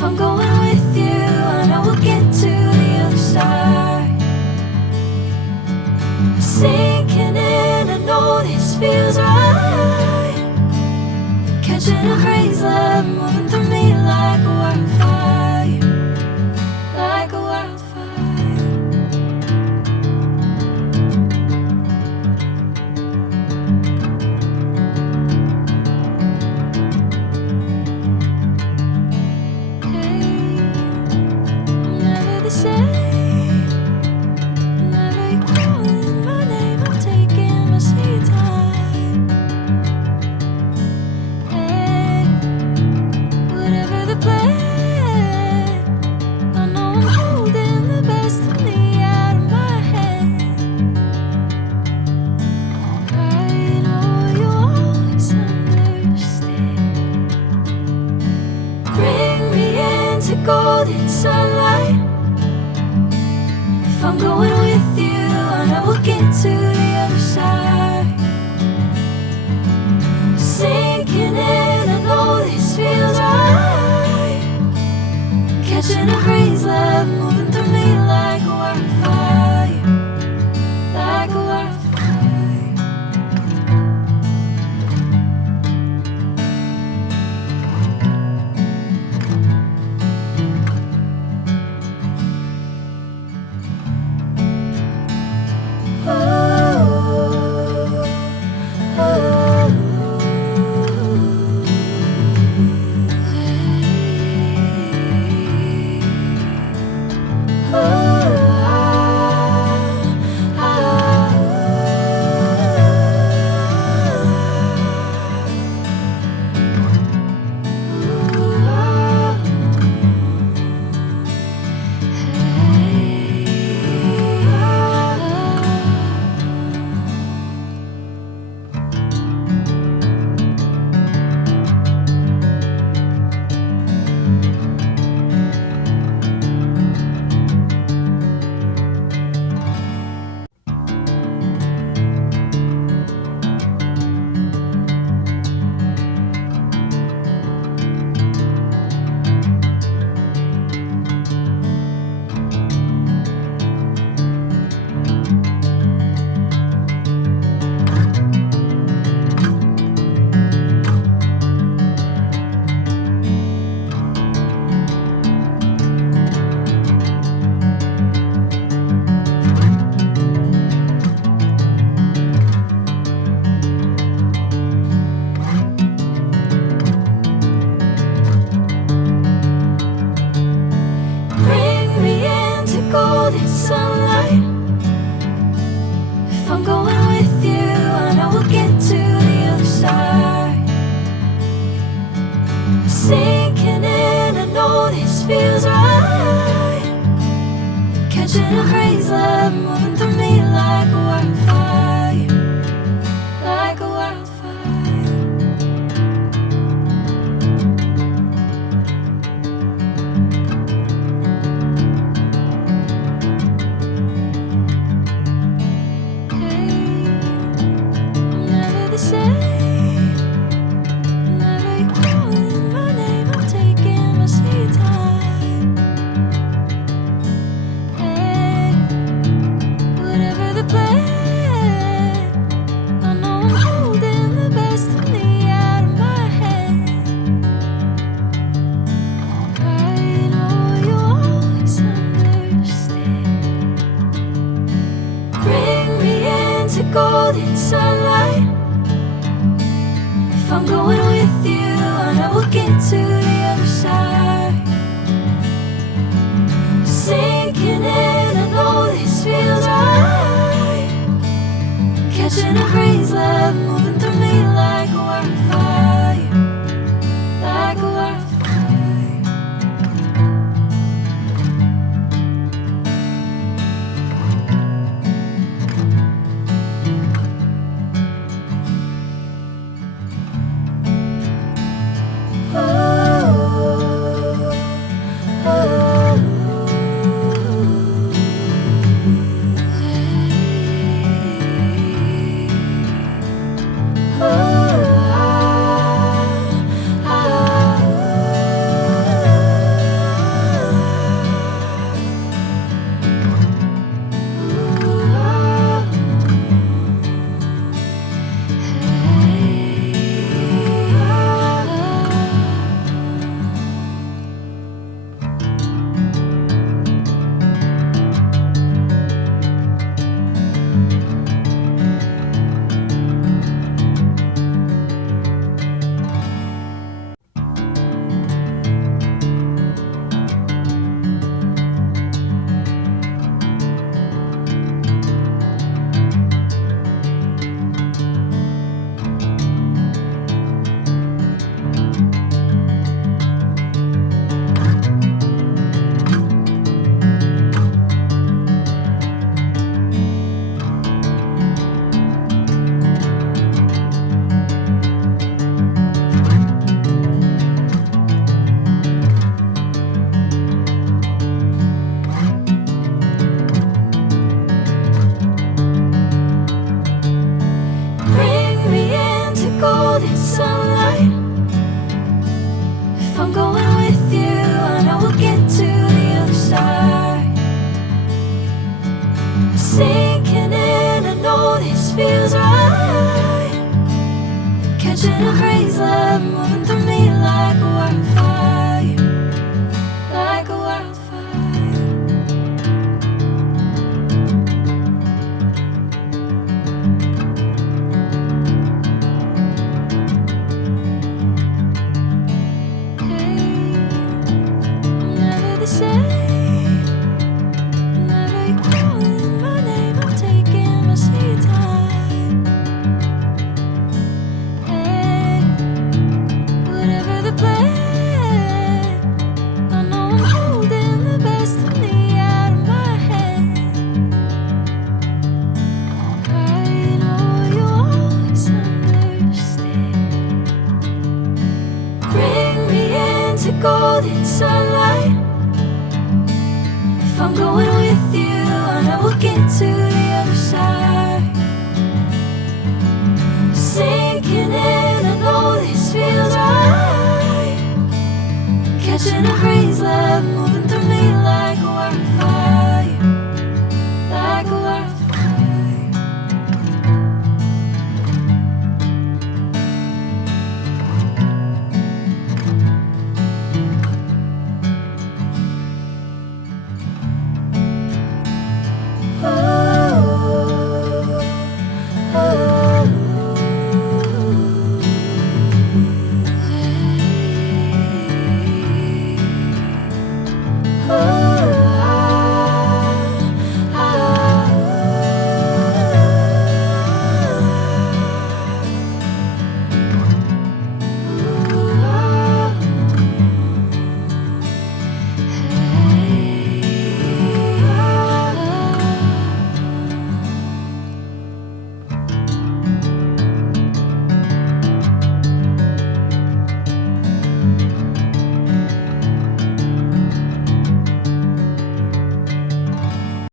If I'm going with you, I know we'll get to the other side. Sinking in, I know this feels right. Catching a breeze, love moving through me like a wildfire, like a wildfire. Golden sunlight. If I'm going with you, I know we'll get to the other side. Sinking in, I know this feels right. Catching a breeze, love moving through me like a wildfire, like a wildfire. Sinking in, I know this feels right. Catching a breeze, love moving through me like a wildfire, like a wildfire. Hey, I'm never the same. Golden sunlight. If I'm going with you, I know we'll get to the other side. Sinking in, I know this feels right. Catching a breeze, love moving through me like a wildfire, like a wildfire. Oh. Catching a breeze, love moving through me like a wildfire, like a wildfire. Hey, I'm never the same. Whenever you're calling my name, I'm taking my sweet time. Hey, whatever the plan, I know I'm holding the best of me out of my head. I know you always understand. Bring me into golden sunlight. If I'm going with you, I know we'll get to the other side. Sinking in, I know this feels right. Catching a breeze, love moving through me like a wildfire.